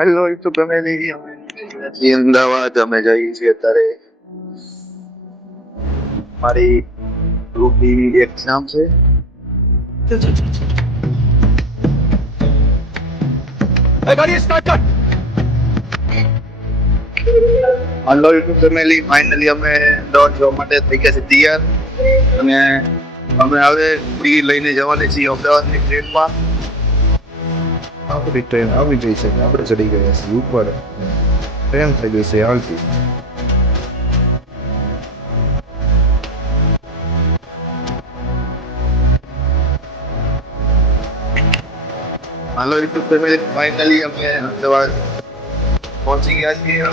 Hello YouTube family, Ahmedabad અમે જઈએ છીએ અત્યારે મારી ગ્રુપની એક્ઝામ છે. હેલો યુટ્યુબ ફેમિલી, ફાઇનલી અમે અમદાવાદ જવા માટે થઈ ગયા છે તૈયાર અને અમે હવે ફ્રી લઈને જવાની છીએ અમદાવાદની ટ્રેનમાં. આપણી ટ્રેન આવી ગઈ છે, આપણે ચડી ગયા છીએ ઉપર. ટ્રેન થઈ ગઈ છે હાલતી. હેલો યુટ્યુબ ફેમિલી, ફાઇનલી અમે અમદાવાદ પહોંચી ગયા છીએ.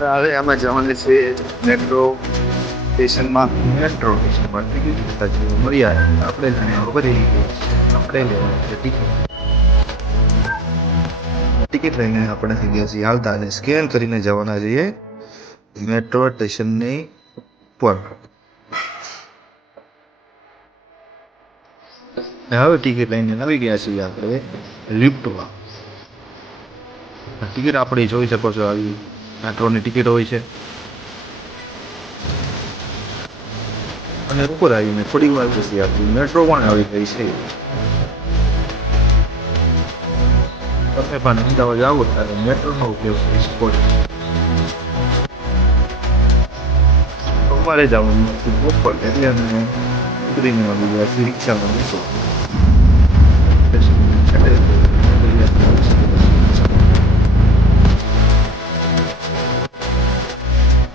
હવે અમે જવાની છે મેટ્રો સ્ટેશનમાં. મેટ્રો સ્ટેશનમાં ટિકિટ લેતા જેવું મળ્યા આપણે બધી આપણે લેવાની છે ટિકિટ લઈને આપણે થઈ ગયા છીએ હાલતા અને સ્કેન કરીને જવાના છીએ મેટ્રો સ્ટેશનની ઉપર. હવે ટિકિટ લઈને આવી ગયા છીએ આપણે લિફ્ટમાં. ટિકિટ આપણી જોઈ શકો છો, આવી મેટ્રોની ટિકિટ હોય છે. અને ઉપર આવીને થોડી વાર પછી આપણી મેટ્રો પણ આવી ગઈ છે. તમે પણ અમદાવાદ આવો ત્યારે મેટ્રોનો ઉપયોગ કરી શકો છો. તમારે જવાનું બપોર એટલે અમે ઉતરીને આવી ગયા રિક્ષામાં બેસો.